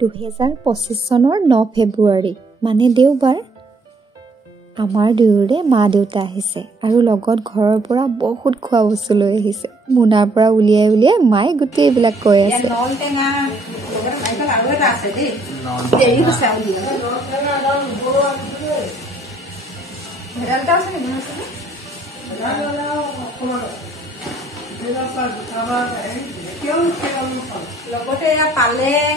2025 চনৰ 9 ফেব্ৰুৱাৰী মানে দেওবাৰ আমাৰ দুয়োৰে মা দেউতা আহিছে আৰু লগত ঘৰৰ পৰা বহুত খোৱা বস্তু লৈ আহিছে মোনাৰ পৰা উলিয়াই উলিয়াই মায়ে গোটেই এইবিলাক কৈ আছে লগতে পালেং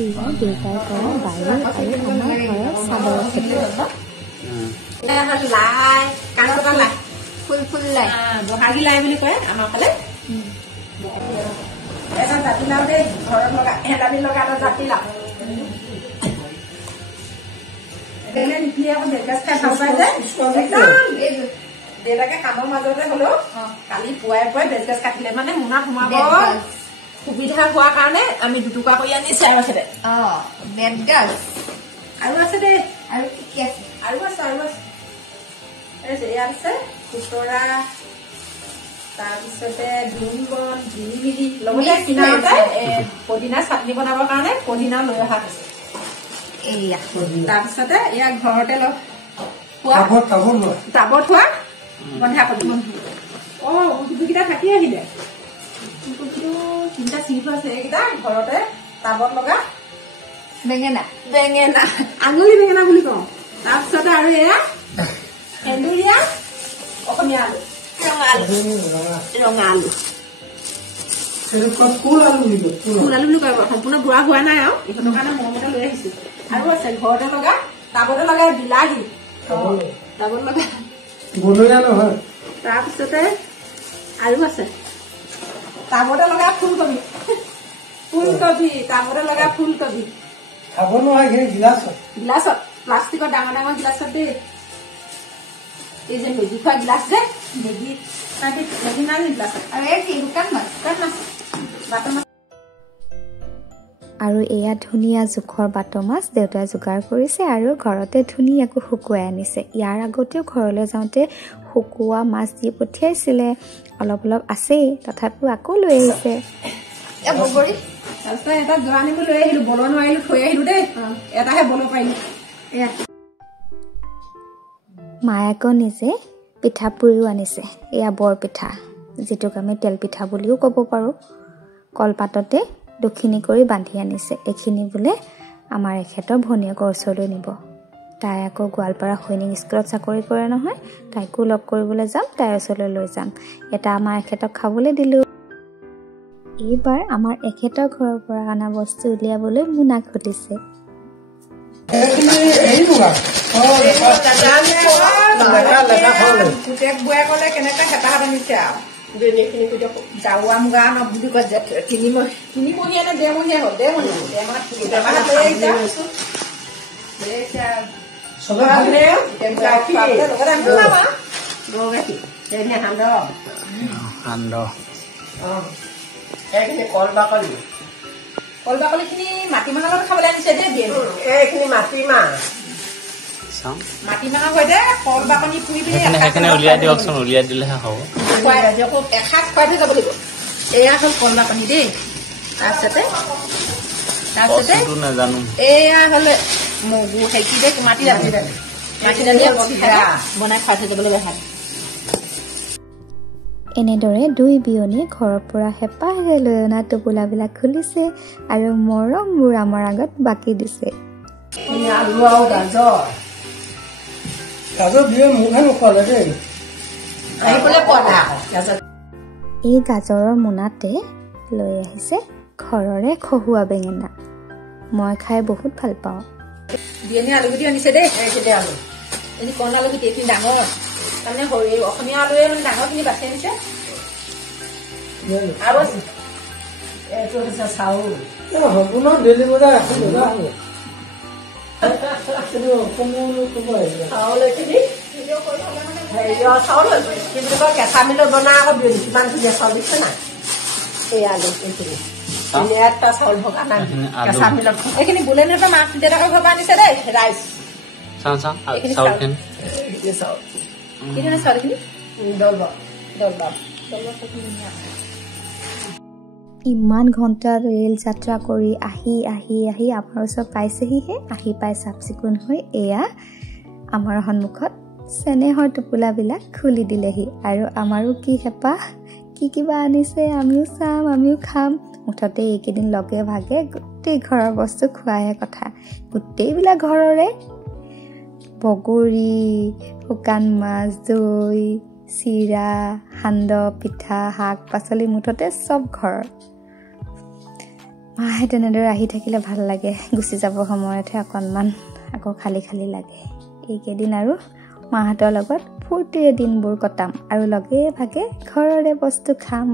দেউতাৰ পৰা বায়ু আৰু আমাৰ ঘৰৰ চাদৰ আছে লাই কাণকটা লাই ফুল লাই বহাগী লাই বুলি কয় আমাৰ ফালে এটা জাতিলাও দেই ঘৰত লগা এলানি লগা এটা জাতিলাও দেউতাকে কামৰ মাজতে হলেও কালি পুৱাই পুৱাই বেজগাজ কাটিলে মানে মোনাত সোমাব সুবিধা হোৱাৰ কাৰণে আমি দুটুকা কৰি আনিছে আৰু আছে বেজগাজ আৰু আছে দেই আৰু কি আছে আৰু আছে ইয়াত আছে খুতৰা তাৰপিছতে দুনবন জিলিমিলি লগতে কিনাৰতে পদিনা চাটনি বনাবৰ কাৰণে পদিনা লৈ অহা হৈছে এইয়া তাৰপিছতে ইয়াক ঘৰতে টাবত থোৱা বন্ধাকবি ফুলকেইটা থাকি আহিলে তিনিটা চিঙি থোৱা আছে এইকেইটা ঘৰতে টাবত লগা বেঙেনা আঙুলি বেঙেনা বুলি কওঁ তাৰপিছতে আৰু এয়া সেন্দুৰীয়া অসমীয়া আলু ৰঙা আলু ফুল আলু বুলি কয় সম্পূৰ্ণ বুঢ়া হোৱা নাই আৰু ইহঁতৰ কাৰণে মৰমতে লৈ আহিছো আৰু আছে ঘৰতে লগা টাবতে লগা বিলাহী টাবত লগা তাৰপিছতে আৰু আছে টাবতে লগা ফুলকবি টাবতে লগা ফুলকবি খাব নোৱাৰে গিলাচত প্লাষ্টিকৰ ডাঙৰ ডাঙৰ গিলাচত দেই এই যে মেগী খোৱা গিলাচ যে মেগী নাই গিলাচত আৰু এই শুকান মাছ বাটৰ মাছ আৰু এয়া ধুনীয়া জোখৰ বাটৰ মাছ দেউতাই যোগাৰ কৰিছে আৰু ঘৰতে ধুনীয়াকৈ শুকুৱাই আনিছে ইয়াৰ আগতেও ঘৰলৈ যাওঁতে শুকুওৱা মাছ দি পঠিয়াইছিলে অলপ আছেই তথাপিও আকৌ লৈ আহিছে তাৰপিছত এটা যোৱা আনিব লৈ আহিলো বল নোৱাৰিলো থৈ আহিলো দেই এটাহে বল পাৰিলো এয়া মায়ে আকৌ নিজে পিঠা পুৰিও আনিছে এয়া বৰ পিঠা যিটোক আমি তেল পিঠা বুলিও ক'ব পাৰোঁ কলপাততে দুখিনি কৰি বান্ধি আনিছে এইখিনি বোলে আমাৰ এখেতৰ ভনীয়েকৰ ওচৰলৈ নিব তাই আকৌ গোৱালপাৰা সৈনিক স্কুলত চাকৰি কৰে নহয় তাইকো লগ কৰিবলৈ যাম তাইৰ ওচৰলৈ লৈ যাম এটা আমাৰ এখেতক খাবলৈ দিলোঁ এইবাৰ আমাৰ এখেতৰ ঘৰৰ পৰা অনা বস্তু উলিয়াবলৈ মোনাক সুধিছে কেনেকে হেঁপাহ আনিছে আৰু জাউৱা মুগা বুলি কয় তিনিমহীয়া নে ডেৰমহীয়া হ'ল কল বাকলি খিনি মাটিমাহৰ লগত খাবলৈ আনিছে দেই এইখিনি মাটিমাহৰ সৈতে কল বাকলি পুৰি পিনি উলিয়াই দিয়কচোন উলিয়াই দিলেহে হ'ব এসাঁজ খুৱাই থৈ যাব লাগিব এয়া হ'ল কল বাকলি দেই তাৰপিছতে নাজানো এয়া হলে মগু হেকি দে মাটি দালি বনাই খাই থৈ যাব লাগিব এনেদৰে দুই বিয়নীয়ে ঘৰৰ পৰা হেঁপাহেৰে লৈ অনা টোপোলাবিলাক খুলিছে আৰু মৰমবোৰ আমাৰ আগত বাকি দিছে এই গাজৰৰ মোনাতে লৈ আহিছে ঘৰৰে খহুৱা বেঙেনা মই খাই বহুত ভাল পাওঁ বিয়নী আলুগুটি আনিছে দেই আলু এই কণ আলুগুটি এইখিনি ডাঙৰ তাৰমানে অসমীয়া আলুৱে মানে ডাঙৰখিনি বাছি আনিছে আৰু এইটো হৈছে চাউল সম্পূৰ্ণ ডেইলি বজাৰ চাউল এইখিনি চাউল কিন্তু কেঁচা মিলত বনাই আকৌ কিমান ধুনীয়া চাউল দিছে নাই এই আলু এইখিনি এটা চাউল ভগা নাই কেঁচা মিলত এইখিনি বোলে নে মাক দেউতাকৰ ঘৰৰ পৰা আনিছে দেই ৰাইচ ইমান ঘণ্টা ৰেল যাত্ৰা কৰি আহি আহি আহি আমাৰ ওচৰত পাইছেহিহে আহি পাই চাফ চিকুণ হৈ এয়া আমাৰ সন্মুখত চেনেহৰ টোপোলাবিলাক খুলি দিলেহি আৰু আমাৰো কি হেঁপাহ কি কিবা আনিছে আমিও চাম আমিও খাম মুঠতে এইকেইদিন লগে ভাগে গোটেই ঘৰৰ বস্তু খোৱাহে কথা গোটেইবিলাক ঘৰৰে বগৰী শুকান মাছ দৈ চিৰা সান্দহ পিঠা শাক পাচলি মুঠতে চব ঘৰৰ মাহে তেনেদৰে আহি থাকিলে ভাল লাগে গুচি যাব সময়তহে অকণমান আকৌ খালী খালী লাগে এইকেইদিন আৰু মাহঁতৰ লগত ফূৰ্তিৰে দিনবোৰ কটাম আৰু লগে ভাগে ঘৰৰে বস্তু খাম